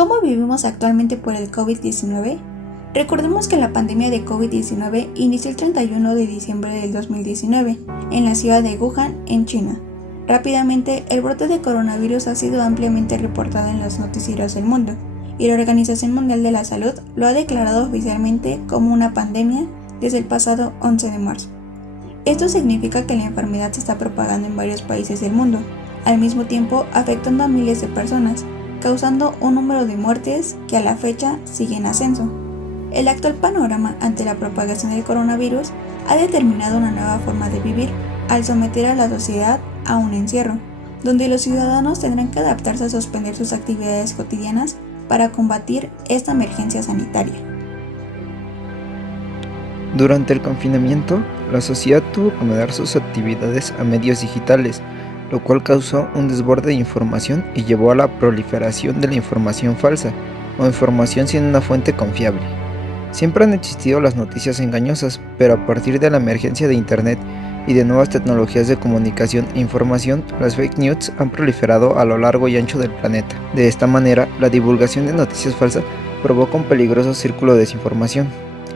¿Cómo vivimos actualmente por el COVID-19? Recordemos que la pandemia de COVID-19 inició el 31 de diciembre del 2019 en la ciudad de Wuhan, en China. Rápidamente, el brote de coronavirus ha sido ampliamente reportado en los noticieros del mundo, y la Organización Mundial de la Salud lo ha declarado oficialmente como una pandemia desde el pasado 11 de marzo. Esto significa que la enfermedad se está propagando en varios países del mundo, al mismo tiempo afectando a miles de personas, causando un número de muertes que a la fecha sigue en ascenso. El actual panorama ante la propagación del coronavirus ha determinado una nueva forma de vivir al someter a la sociedad a un encierro, donde los ciudadanos tendrán que adaptarse a suspender sus actividades cotidianas para combatir esta emergencia sanitaria. Durante el confinamiento, la sociedad tuvo que mudar sus actividades a medios digitales, lo cual causó un desborde de información y llevó a la proliferación de la información falsa o información sin una fuente confiable. Siempre han existido las noticias engañosas, pero a partir de la emergencia de Internet y de nuevas tecnologías de comunicación e información, las fake news han proliferado a lo largo y ancho del planeta. De esta manera, la divulgación de noticias falsas provoca un peligroso círculo de desinformación.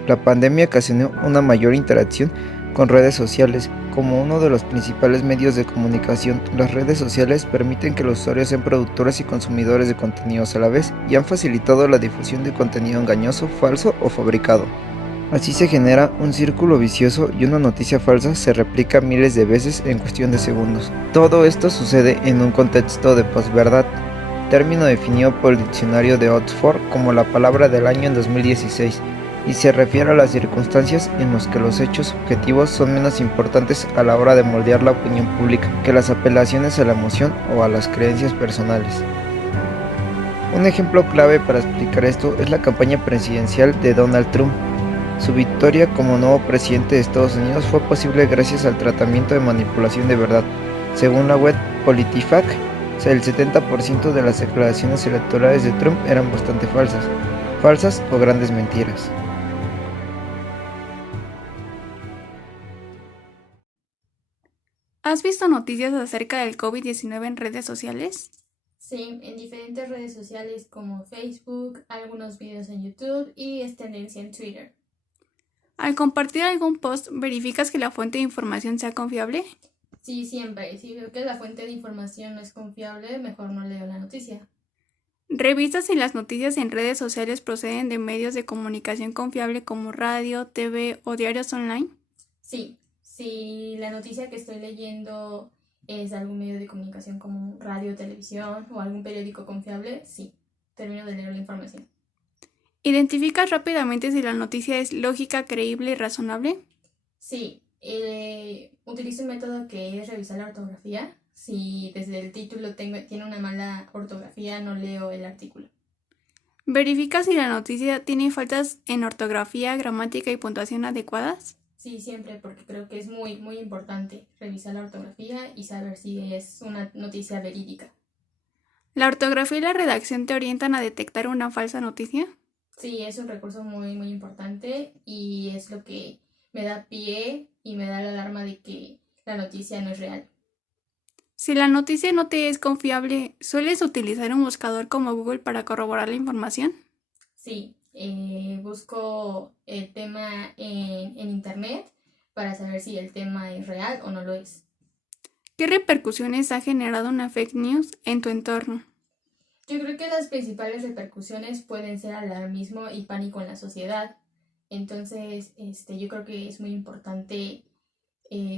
La pandemia ocasionó una mayor interacción con redes sociales. Como uno de los principales medios de comunicación, las redes sociales permiten que los usuarios sean productores y consumidores de contenidos a la vez y han facilitado la difusión de contenido engañoso, falso o fabricado. Así se genera un círculo vicioso y una noticia falsa se replica miles de veces en cuestión de segundos. Todo esto sucede en un contexto de posverdad, término definido por el diccionario de Oxford como la palabra del año en 2016, y se refiere a las circunstancias en las que los hechos objetivos son menos importantes a la hora de moldear la opinión pública que las apelaciones a la emoción o a las creencias personales. Un ejemplo clave para explicar esto es la campaña presidencial de Donald Trump. Su victoria como nuevo presidente de Estados Unidos fue posible gracias al tratamiento de manipulación de verdad. Según la web PolitiFact, el 70% de las declaraciones electorales de Trump eran bastante falsas o grandes mentiras. ¿Has visto noticias acerca del COVID-19 en redes sociales? Sí, en diferentes redes sociales como Facebook, algunos videos en YouTube y es tendencia en Twitter. Al compartir algún post, ¿verificas que la fuente de información sea confiable? Sí, siempre. Si veo que la fuente de información no es confiable, mejor no leo la noticia. ¿Revisas si las noticias en redes sociales proceden de medios de comunicación confiable como radio, TV o diarios online? Sí, si la noticia que estoy leyendo es de algún medio de comunicación como radio, televisión o algún periódico confiable, sí, termino de leer la información. ¿Identificas rápidamente si la noticia es lógica, creíble y razonable? Sí, utilizo un método que es revisar la ortografía. Si desde el título tiene una mala ortografía, no leo el artículo. ¿Verificas si la noticia tiene faltas en ortografía, gramática y puntuación adecuadas? Sí, siempre, porque creo que es muy, muy importante revisar la ortografía y saber si es una noticia verídica. ¿La ortografía y la redacción te orientan a detectar una falsa noticia? Sí, es un recurso muy, muy importante y es lo que me da pie y me da la alarma de que la noticia no es real. Si la noticia no te es confiable, ¿sueles utilizar un buscador como Google para corroborar la información? Sí, busco el tema en internet para saber si el tema es real o no lo es. ¿Qué repercusiones ha generado una fake news en tu entorno? Yo creo que las principales repercusiones pueden ser alarmismo y pánico en la sociedad. Entonces, yo creo que es muy importante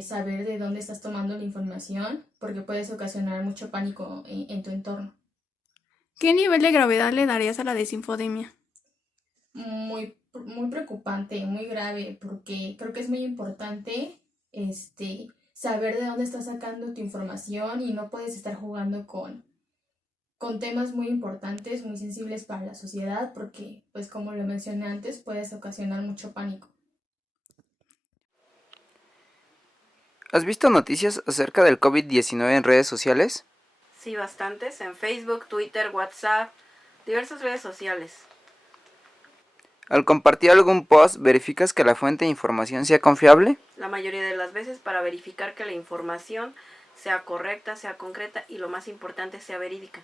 saber de dónde estás tomando la información porque puedes ocasionar mucho pánico en tu entorno. ¿Qué nivel de gravedad le darías a la desinfodemia? Muy, muy preocupante, muy grave, porque creo que es muy importante saber de dónde estás sacando tu información y no puedes estar jugando con temas muy importantes, muy sensibles para la sociedad, porque, pues como lo mencioné antes, puedes ocasionar mucho pánico. ¿Has visto noticias acerca del COVID-19 en redes sociales? Sí, bastantes, en Facebook, Twitter, WhatsApp, diversas redes sociales. Al compartir algún post, ¿verificas que la fuente de información sea confiable? La mayoría de las veces para verificar que la información sea correcta, sea concreta y lo más importante sea verídica.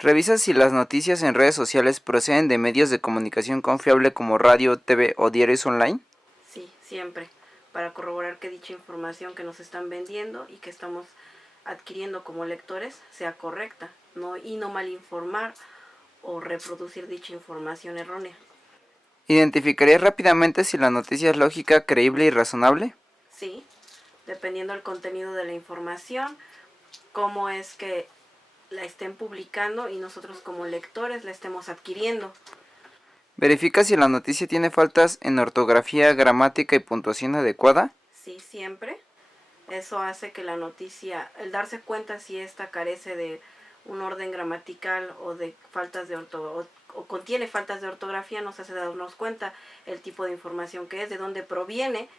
¿Revisas si las noticias en redes sociales proceden de medios de comunicación confiable como radio, TV o diarios online? Sí, siempre, para corroborar que dicha información que nos están vendiendo y que estamos adquiriendo como lectores sea correcta, y no malinformar o reproducir dicha información errónea. ¿Identificarías rápidamente si la noticia es lógica, creíble y razonable? Sí, dependiendo del contenido de la información, cómo es que la estén publicando y nosotros como lectores la estemos adquiriendo. ¿Verifica si la noticia tiene faltas en ortografía, gramática y puntuación adecuada? Sí, siempre. Eso hace que la noticia, el darse cuenta si esta carece de un orden gramatical o de faltas de o contiene faltas de ortografía, nos hace darnos cuenta el tipo de información que es, de dónde proviene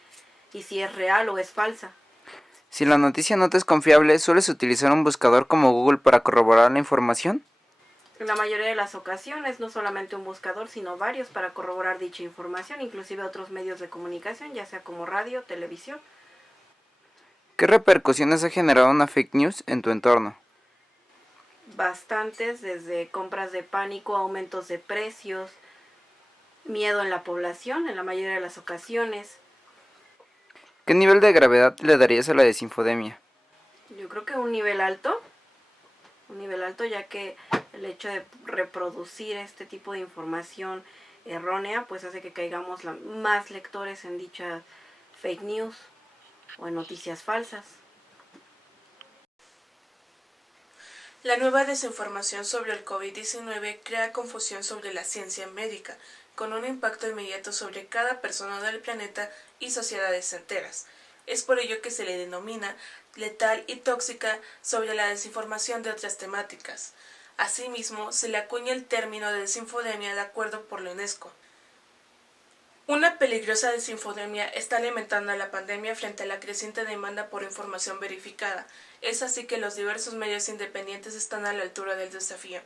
y si es real o es falsa. Si la noticia no te es confiable, ¿sueles utilizar un buscador como Google para corroborar la información? En la mayoría de las ocasiones, no solamente un buscador, sino varios para corroborar dicha información, inclusive otros medios de comunicación, ya sea como radio, televisión. ¿Qué repercusiones ha generado una fake news en tu entorno? Bastantes, desde compras de pánico, aumentos de precios, miedo en la población, en la mayoría de las ocasiones. ¿Qué nivel de gravedad le darías a la desinfodemia? Yo creo que un nivel alto, ya que el hecho de reproducir este tipo de información errónea, pues hace que caigamos más lectores en dichas fake news o en noticias falsas. La nueva desinformación sobre el COVID-19 crea confusión sobre la ciencia médica, con un impacto inmediato sobre cada persona del planeta y sociedades enteras. Es por ello que se le denomina letal y tóxica sobre la desinformación de otras temáticas. Asimismo, se le acuña el término de desinfodemia de acuerdo por la UNESCO. Una peligrosa desinfodemia está alimentando a la pandemia frente a la creciente demanda por información verificada. Es así que los diversos medios independientes están a la altura del desafío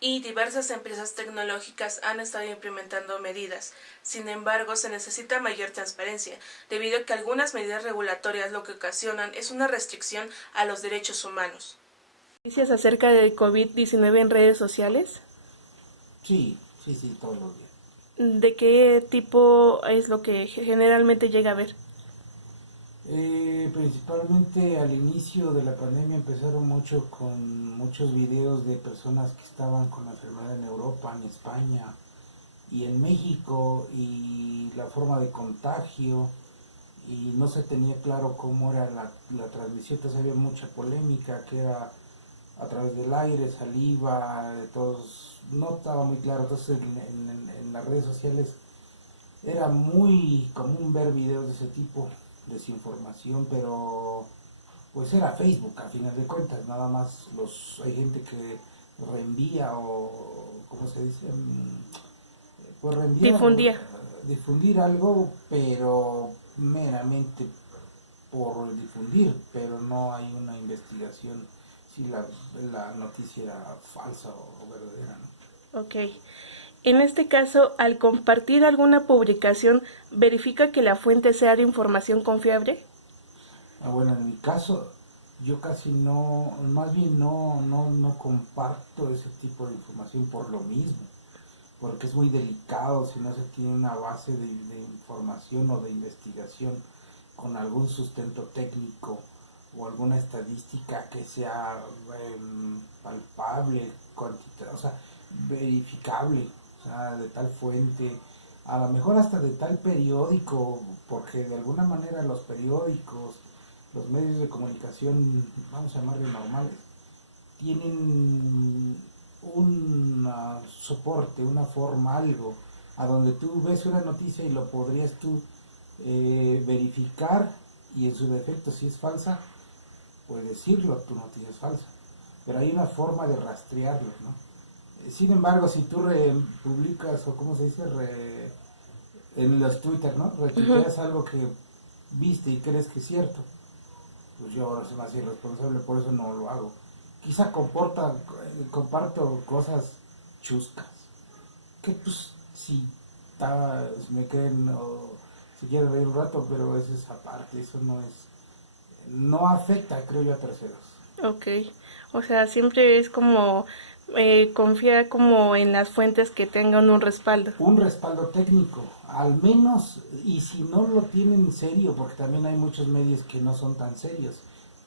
y diversas empresas tecnológicas han estado implementando medidas. Sin embargo, se necesita mayor transparencia, debido a que algunas medidas regulatorias lo que ocasionan es una restricción a los derechos humanos. ¿Noticias acerca del COVID-19 en redes sociales? Sí, todos los días. ¿De qué tipo es lo que generalmente llega a ver? Principalmente al inicio de la pandemia empezaron mucho con muchos videos de personas que estaban con la enfermedad en Europa, en España y en México, y la forma de contagio, y no se tenía claro cómo era la transmisión. Entonces había mucha polémica, que era a través del aire, saliva, todos, no estaba muy claro. Entonces en las redes sociales era muy común ver videos de ese tipo, desinformación, pero pues era Facebook a final de cuentas, nada más hay gente que reenvía, o ¿cómo se dice? Pues reenvía, difundir algo, pero meramente por difundir, pero no hay una investigación si la noticia era falsa o verdadera, ¿no? Ok. En este caso, al compartir alguna publicación, ¿verifica que la fuente sea de información confiable? Bueno, en mi caso, yo casi no, más bien no comparto ese tipo de información por lo mismo, porque es muy delicado si no se tiene una base de información o de investigación con algún sustento técnico o alguna estadística que sea palpable, o sea, verificable, o sea, de tal fuente, a lo mejor hasta de tal periódico, porque de alguna manera los periódicos, los medios de comunicación, vamos a llamarle normales, tienen un soporte, una forma, algo, a donde tú ves una noticia y lo podrías tú verificar, y en su defecto, si es falsa, pues decirlo, tu noticia es falsa, pero hay una forma de rastrearlo, ¿no? Sin embargo, si tú publicas, o cómo se dice, en los Twitter, ¿no? Retuiteas algo que viste y crees que es cierto, pues yo ahora soy más irresponsable, por eso no lo hago. Quizá comparto cosas chuscas, que pues si me creen o si quieren reír un rato, pero eso es aparte, eso no afecta, creo yo, a terceros. Ok, o sea, siempre es como confía como en las fuentes que tengan un respaldo. Un respaldo técnico, al menos, y si no lo tienen en serio, porque también hay muchos medios que no son tan serios,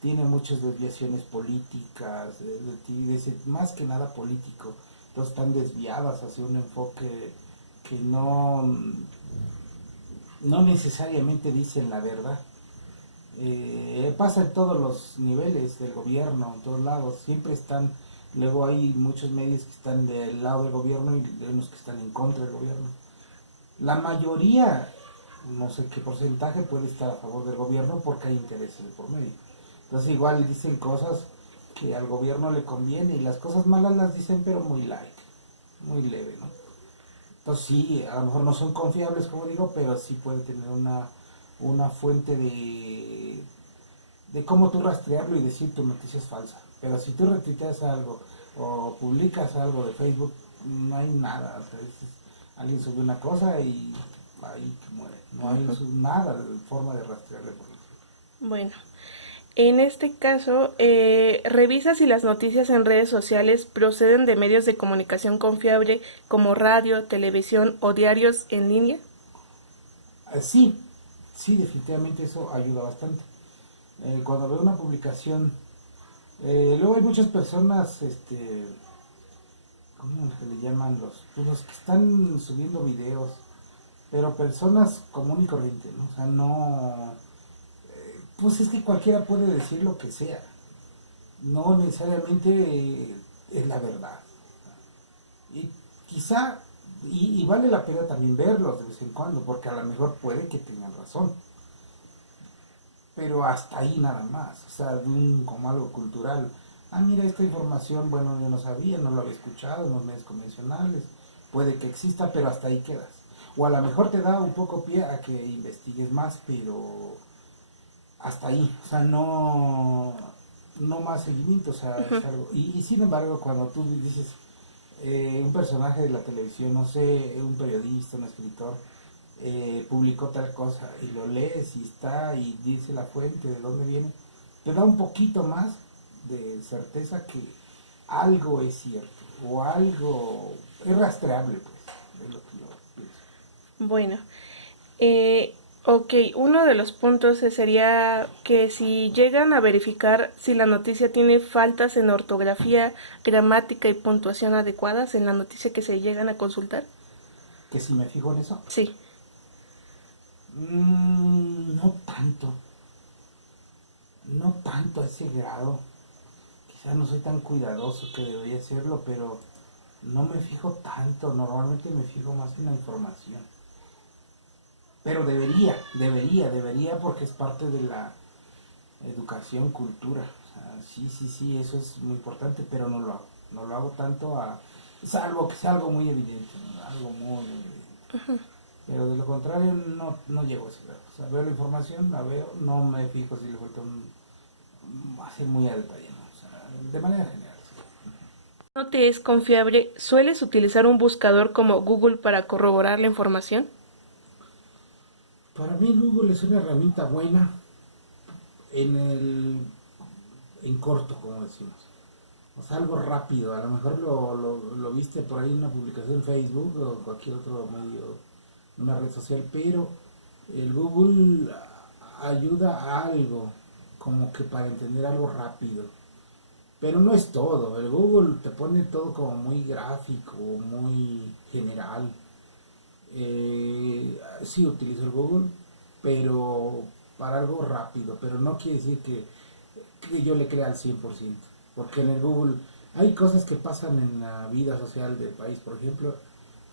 tienen muchas desviaciones políticas, más que nada político, entonces están desviadas hacia un enfoque que no necesariamente dicen la verdad. Pasa en todos los niveles del gobierno, en todos lados, siempre están, luego hay muchos medios que están del lado del gobierno y hay unos que están en contra del gobierno. La mayoría, no sé qué porcentaje, puede estar a favor del gobierno porque hay intereses de por medio. Entonces igual dicen cosas que al gobierno le conviene y las cosas malas las dicen pero muy light, muy leve, ¿no? Entonces sí, a lo mejor no son confiables como digo, pero sí puede tener una fuente de cómo tú rastrearlo y decir tu noticia es falsa. Pero si tú retuiteas algo o publicas algo de Facebook, no hay nada. O sea, alguien subió una cosa y ahí muere. No hay nada de forma de rastrearle. Bueno, en este caso, revisa si las noticias en redes sociales proceden de medios de comunicación confiable como radio, televisión o diarios en línea. Sí, definitivamente eso ayuda bastante. Cuando veo una publicación, luego hay muchas personas, ¿cómo se le llaman? Los que están subiendo videos, pero personas común y corriente, ¿no? O sea, no, pues es que cualquiera puede decir lo que sea, no necesariamente es la verdad. Y quizá, y vale la pena también verlos de vez en cuando, porque a lo mejor puede que tengan razón. Pero hasta ahí nada más, o sea, como algo cultural. Mira, esta información, bueno, yo no sabía, no lo había escuchado en los medios convencionales, puede que exista, pero hasta ahí quedas. O a lo mejor te da un poco pie a que investigues más, pero hasta ahí, o sea, no más seguimiento, o sea, es algo. Y sin embargo, cuando tú dices, un personaje de la televisión, no sé, un periodista, un escritor, publicó tal cosa y lo lees y está y dice la fuente de dónde viene, te da un poquito más de certeza que algo es cierto o algo es rastreable, pues, es lo que yo pienso. Bueno, ok, uno de los puntos sería que si llegan a verificar si la noticia tiene faltas en ortografía, gramática y puntuación adecuadas en la noticia que se llegan a consultar. ¿Que si me fijo en eso? Sí. No tanto a ese grado. Quizá no soy tan cuidadoso que debería serlo, pero no me fijo tanto. Normalmente me fijo más en la información. Pero debería porque es parte de la educación, cultura. O sea, sí, eso es muy importante, pero no lo hago. No lo hago tanto salvo que sea algo muy evidente, ¿no? Algo muy evidente. Pero de lo contrario no llego a ese grado. O sea, veo la información, la veo, no me fijo si le falta así muy a detalle, ¿no? O sea, de manera general. Sí. ¿No te es confiable? ¿Sueles utilizar un buscador como Google para corroborar la información? Para mí Google es una herramienta buena en corto, como decimos. O sea, algo rápido. A lo mejor lo viste por ahí en una publicación en Facebook o cualquier otro medio, una red social, pero el Google ayuda a algo, como que para entender algo rápido. Pero no es todo. El Google te pone todo como muy gráfico, muy general. Sí utilizo el Google, pero para algo rápido. Pero no quiere decir que yo le crea al 100%. Porque en el Google hay cosas que pasan en la vida social del país, por ejemplo,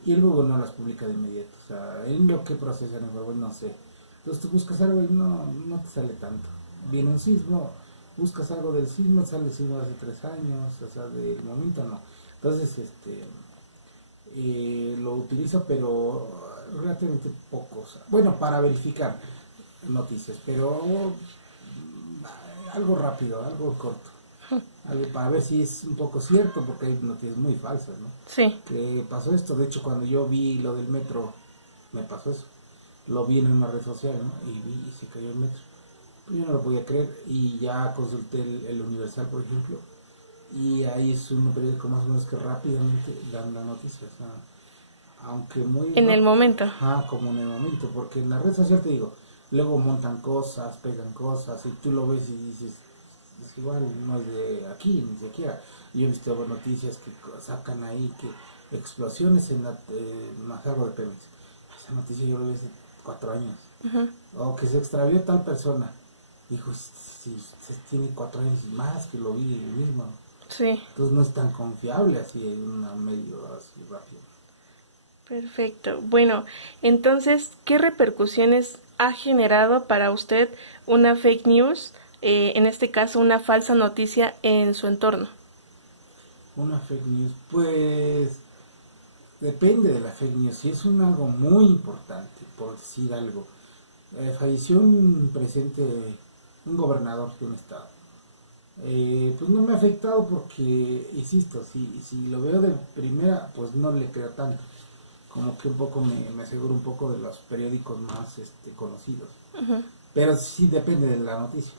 y el Google no las publica de inmediato. O sea, en lo que procesan el Google no sé. Entonces tú buscas algo y no te sale tanto. Viene un sismo, buscas algo del sismo, sale el sismo de hace 3 años, o sea, del momento no. Entonces, lo utilizo, pero relativamente poco. O sea, bueno, para verificar noticias, pero algo rápido, algo corto. Algo para ver si es un poco cierto, porque hay noticias muy falsas, ¿no? Sí. Que pasó esto, de hecho cuando yo vi lo del metro, me pasó eso. Lo vi en una red social, ¿no? Y vi y se cayó el metro. Yo no lo podía creer y ya consulté el Universal, por ejemplo, y ahí es un periódico más o menos que rápidamente dan la noticia, o sea, aunque muy... En el momento. Ajá, como en el momento, porque en la red social te digo, luego montan cosas, pegan cosas, y tú lo ves y dices, es igual, no es de aquí, ni siquiera. Yo he visto noticias que sacan ahí que explosiones en la cargo de Pemex. Esa noticia yo lo vi hace 4 años. O que se extravió tal persona. Dijo, si usted tiene 4 años y más que lo vi el mismo. Sí. Entonces no es tan confiable así en un medio así rápido. Perfecto. Bueno, entonces, ¿qué repercusiones ha generado para usted una fake news, en este caso una falsa noticia en su entorno? Una fake news, pues depende de la fake news. Si es algo muy importante, por decir algo, falleció un gobernador de un estado. Pues no me ha afectado porque, insisto, si lo veo de primera, pues no le creo tanto. Como que un poco me aseguro un poco de los periódicos más conocidos. Pero sí depende de la noticia.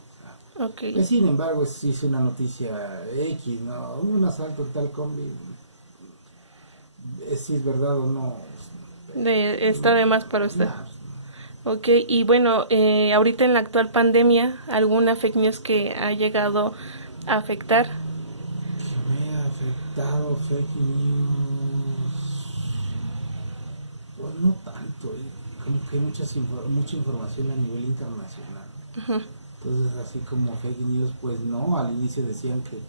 Okay. Sin embargo, si es una noticia X, ¿no? Un asalto en tal combi, si es verdad o no. Está de más para usted. Nah, Ok, y bueno, ahorita en la actual pandemia, ¿alguna fake news que ha llegado a afectar? que me ha afectado fake news. Pues no tanto, como que hay mucha información a nivel internacional. Entonces, así como fake news, pues no, al inicio decían que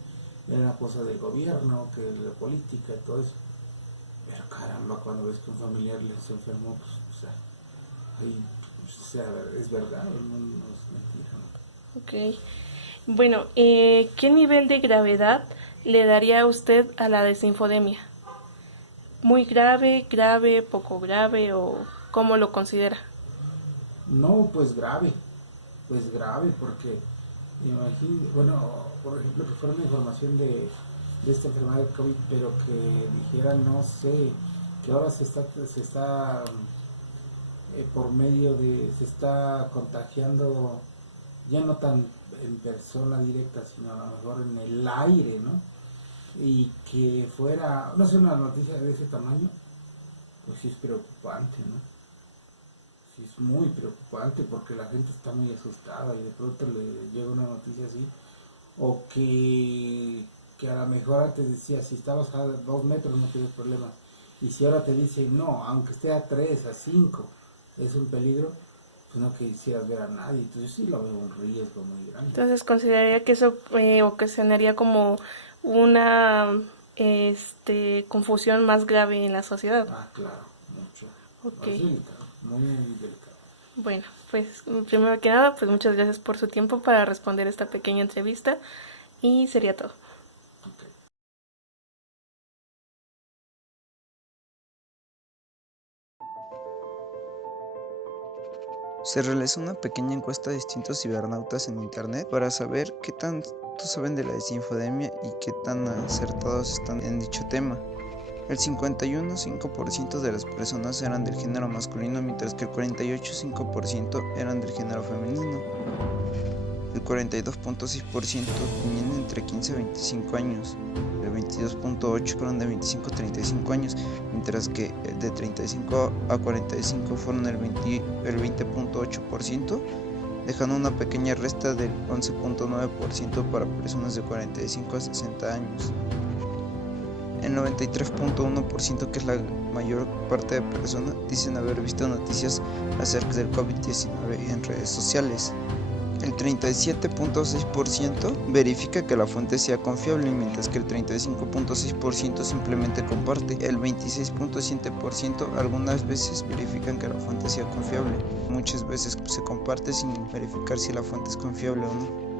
era una cosa del gobierno, que de la política y todo eso. Pero caramba, cuando ves que un familiar se enfermó, pues, o sea, ahí, o sea, es verdad, no es mentira, ¿no? Ok. Bueno, ¿qué nivel de gravedad le daría a usted a la desinfodemia? ¿Muy grave, grave, poco grave o cómo lo considera? No, pues grave, porque imagínate, bueno, por ejemplo, que fuera una información de esta enfermedad del COVID, pero que dijera, no sé, que ahora se está por medio se está contagiando ya no tan en persona directa, sino a lo mejor en el aire, ¿no? Y que fuera, no sé, una noticia de ese tamaño, pues sí es preocupante, ¿no? Sí es muy preocupante porque la gente está muy asustada y de pronto le llega una noticia así, o que a lo mejor antes decía, si estabas a 2 metros no tienes problema, y si ahora te dice, no, aunque esté a 3, a 5, es un peligro, pues no quisieras ver a nadie. Entonces sí lo veo un riesgo muy grande. Entonces consideraría que eso ocasionaría como una confusión más grave en la sociedad. Ah, claro, mucho. Ok. Es delicado, muy delicado. Bueno, pues primero que nada, pues muchas gracias por su tiempo para responder esta pequeña entrevista y sería todo. Okay. Se realizó una pequeña encuesta a distintos cibernautas en internet para saber qué tanto saben de la desinfodemia y qué tan acertados están en dicho tema. El 51,5% de las personas eran del género masculino, mientras que el 48,5% eran del género femenino. El 42,6% tenían entre 15 a 25 años, el 22,8% fueron de 25 a 35 años, mientras que de 35 a 45 fueron el 20,8%, dejando una pequeña resta del 11,9% para personas de 45 a 60 años. El 93,1%, que es la mayor parte de personas, dicen haber visto noticias acerca del COVID-19 en redes sociales. El 37,6% verifica que la fuente sea confiable, mientras que el 35,6% simplemente comparte. El 26,7% algunas veces verifican que la fuente sea confiable. Muchas veces se comparte sin verificar si la fuente es confiable o no.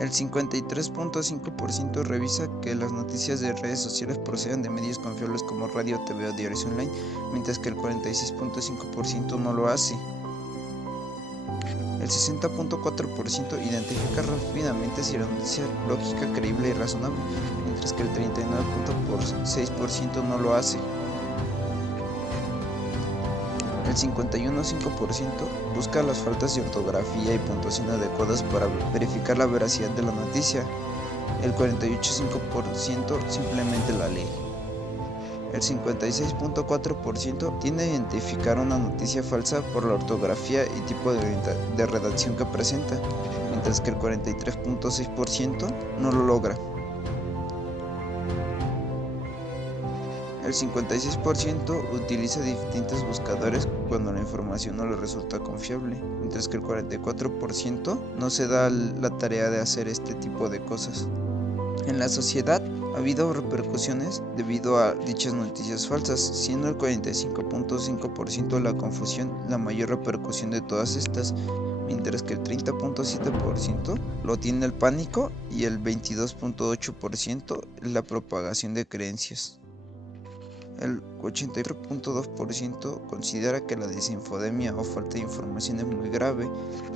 El 53,5% revisa que las noticias de redes sociales procedan de medios confiables como radio, TV o diarios online, mientras que el 46,5% no lo hace. El 60,4% identifica rápidamente si la noticia es lógica, creíble y razonable, mientras que el 39,6% no lo hace. El El 51.5% busca las faltas de ortografía y puntuación adecuadas para verificar la veracidad de la noticia. El 48.5% simplemente la lee. El 56.4% tiende a identificar una noticia falsa por la ortografía y tipo de redacción que presenta, mientras que el 43.6% no lo logra. El 56% utiliza distintos buscadores cuando la información no le resulta confiable, mientras que el 44% no se da la tarea de hacer este tipo de cosas. En la sociedad ha habido repercusiones debido a dichas noticias falsas, siendo el 45.5% la confusión la mayor repercusión de todas estas, mientras que el 30.7% lo tiene el pánico y el 22.8% la propagación de creencias. El 84.2% considera que la desinfodemia o falta de información es muy grave,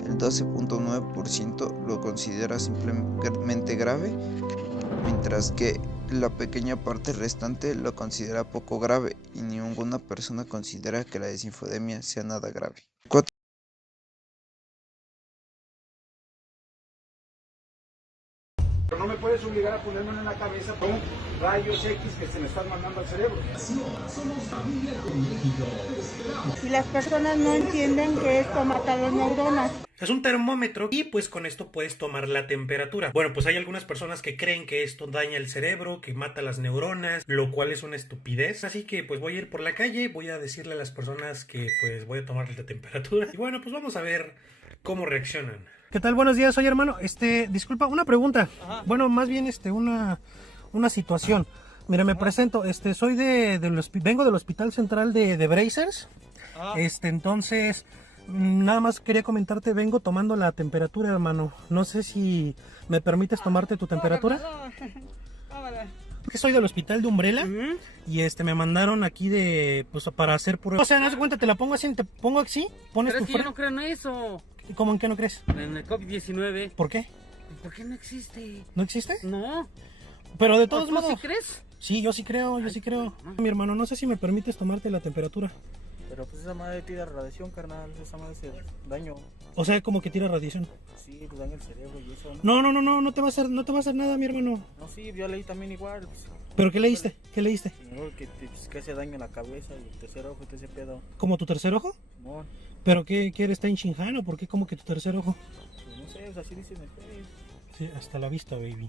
el 12.9% lo considera simplemente grave, mientras que la pequeña parte restante lo considera poco grave y ninguna persona considera que la desinfodemia sea nada grave. Pero no me puedes obligar a ponérmelo en la cabeza con rayos X que se me están mandando al cerebro. Y las personas no entienden que esto mata las neuronas. Es un termómetro y pues con esto puedes tomar la temperatura. Bueno, pues hay algunas personas que creen que esto daña el cerebro, que mata las neuronas, lo cual es una estupidez. Así que pues voy a ir por la calle, voy a decirle a las personas que pues voy a tomarles la temperatura. Y bueno, pues vamos a ver cómo reaccionan. ¿Qué tal? Buenos días, soy hermano. Disculpa, una pregunta. Ajá. Bueno, más bien una situación. Mira, me presento, soy vengo del Hospital Central de Brazers. Entonces, nada más quería comentarte, vengo tomando la temperatura, hermano. No sé si me permites tomarte tu temperatura. Que soy del hospital de Umbrella y me mandaron aquí para hacer pruebas. O sea, no se cuenta, te la pongo así, pones Pero tu es que yo no creo en eso. ¿Cómo en qué no crees? En el COVID-19. ¿Por qué? ¿Por qué no existe? ¿No existe? No. Pero de todos modos. ¿Tú sí crees? Sí, yo sí creo. Mi hermano, no sé si me permites tomarte la temperatura. Pero pues esa madre tira radiación, carnal, esa madre hace daño. O sea, como que tira radiación. Sí, pues daña el cerebro y eso. No te va a hacer nada, mi hermano. No, sí, yo leí también igual. Pues, ¿Pero qué leíste? ¿Qué leíste? Que hace daño en la cabeza y el tercer ojo y todo ese pedo. ¿Como tu tercer ojo? No. ¿Pero qué eres tan chinjano? ¿Por qué como que tu tercer ojo? Pues no sé, así dicen el Facebook. Sí, hasta la vista, baby.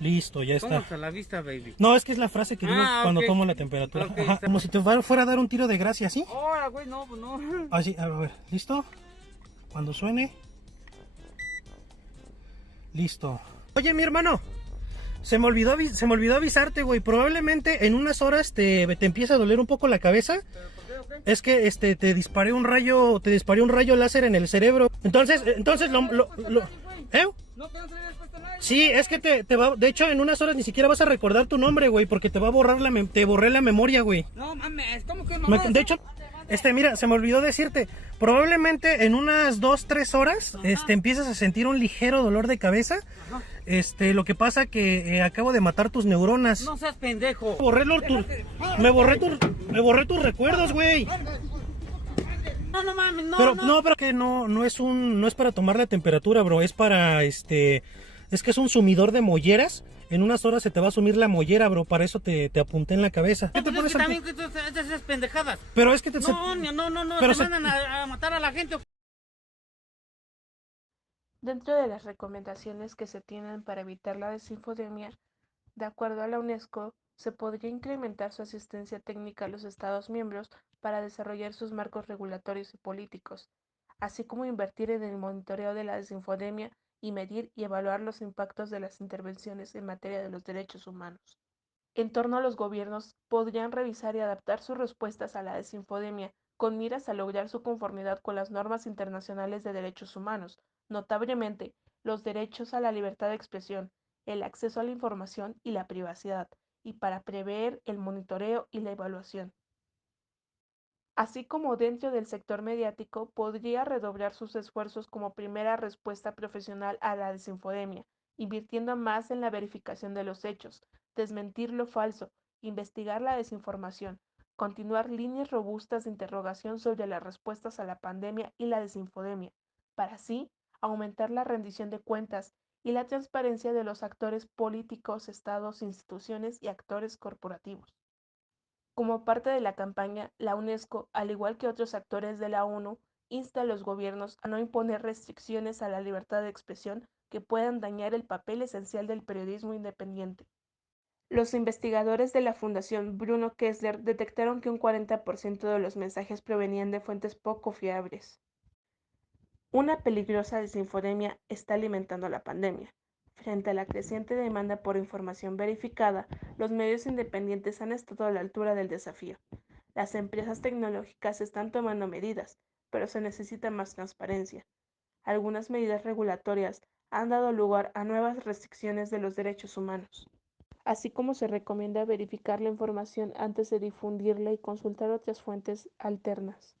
Listo, ya está. ¿Cómo hasta la vista, baby? No, es que es la frase que digo cuando tomo la temperatura. Okay, ajá, como si te fuera a dar un tiro de gracia, ¿sí? Ahora, güey, no, pues no. Así, a ver, ¿listo? Cuando suene. Listo. Oye, mi hermano, se me olvidó avisarte, güey. Probablemente en unas horas te empieza a doler un poco la cabeza. ¿Pero por qué, Es que te disparé un rayo láser en el cerebro. Entonces ¿eh? No, que no se le había puesto nada. Sí, es que te va, de hecho en unas horas ni siquiera vas a recordar tu nombre, güey, porque te va a borrar te borré la memoria, güey. No mames, ¿cómo que no? De hecho, mira, se me olvidó decirte, probablemente en unas 2-3 horas, empiezas a sentir un ligero dolor de cabeza. Ajá. Lo que pasa que acabo de matar tus neuronas. No seas pendejo. Me borré tus recuerdos, güey. No mames, no. Pero que no es para tomar la temperatura, bro, es para es que es un sumidor de molleras. En unas horas se te va a sumir la mollera, bro, para eso te apunté en la cabeza. ¿Qué te pones también que tú haces esas pendejadas? Pero es que No, pero te mandan a matar a la gente. Dentro de las recomendaciones que se tienen para evitar la desinfodemia, de acuerdo a la UNESCO, se podría incrementar su asistencia técnica a los Estados miembros para desarrollar sus marcos regulatorios y políticos, así como invertir en el monitoreo de la desinfodemia y medir y evaluar los impactos de las intervenciones en materia de los derechos humanos. En torno a los gobiernos, podrían revisar y adaptar sus respuestas a la desinfodemia con miras a lograr su conformidad con las normas internacionales de derechos humanos, notablemente los derechos a la libertad de expresión, el acceso a la información y la privacidad, y para prever el monitoreo y la evaluación. Así como dentro del sector mediático, podría redoblar sus esfuerzos como primera respuesta profesional a la desinfodemia, invirtiendo más en la verificación de los hechos, desmentir lo falso investigar la desinformación, continuar líneas robustas de interrogación sobre las respuestas a la pandemia y la desinfodemia, para así aumentar la rendición de cuentas y la transparencia de los actores políticos, estados, instituciones y actores corporativos. Como parte de la campaña, la UNESCO, al igual que otros actores de la ONU, insta a los gobiernos a no imponer restricciones a la libertad de expresión que puedan dañar el papel esencial del periodismo independiente. Los investigadores de la Fundación Bruno Kessler detectaron que un 40% de los mensajes provenían de fuentes poco fiables. Una peligrosa desinfodemia está alimentando la pandemia. Frente a la creciente demanda por información verificada, los medios independientes han estado a la altura del desafío. Las empresas tecnológicas están tomando medidas, pero se necesita más transparencia. Algunas medidas regulatorias han dado lugar a nuevas restricciones de los derechos humanos, así como se recomienda verificar la información antes de difundirla y consultar otras fuentes alternas.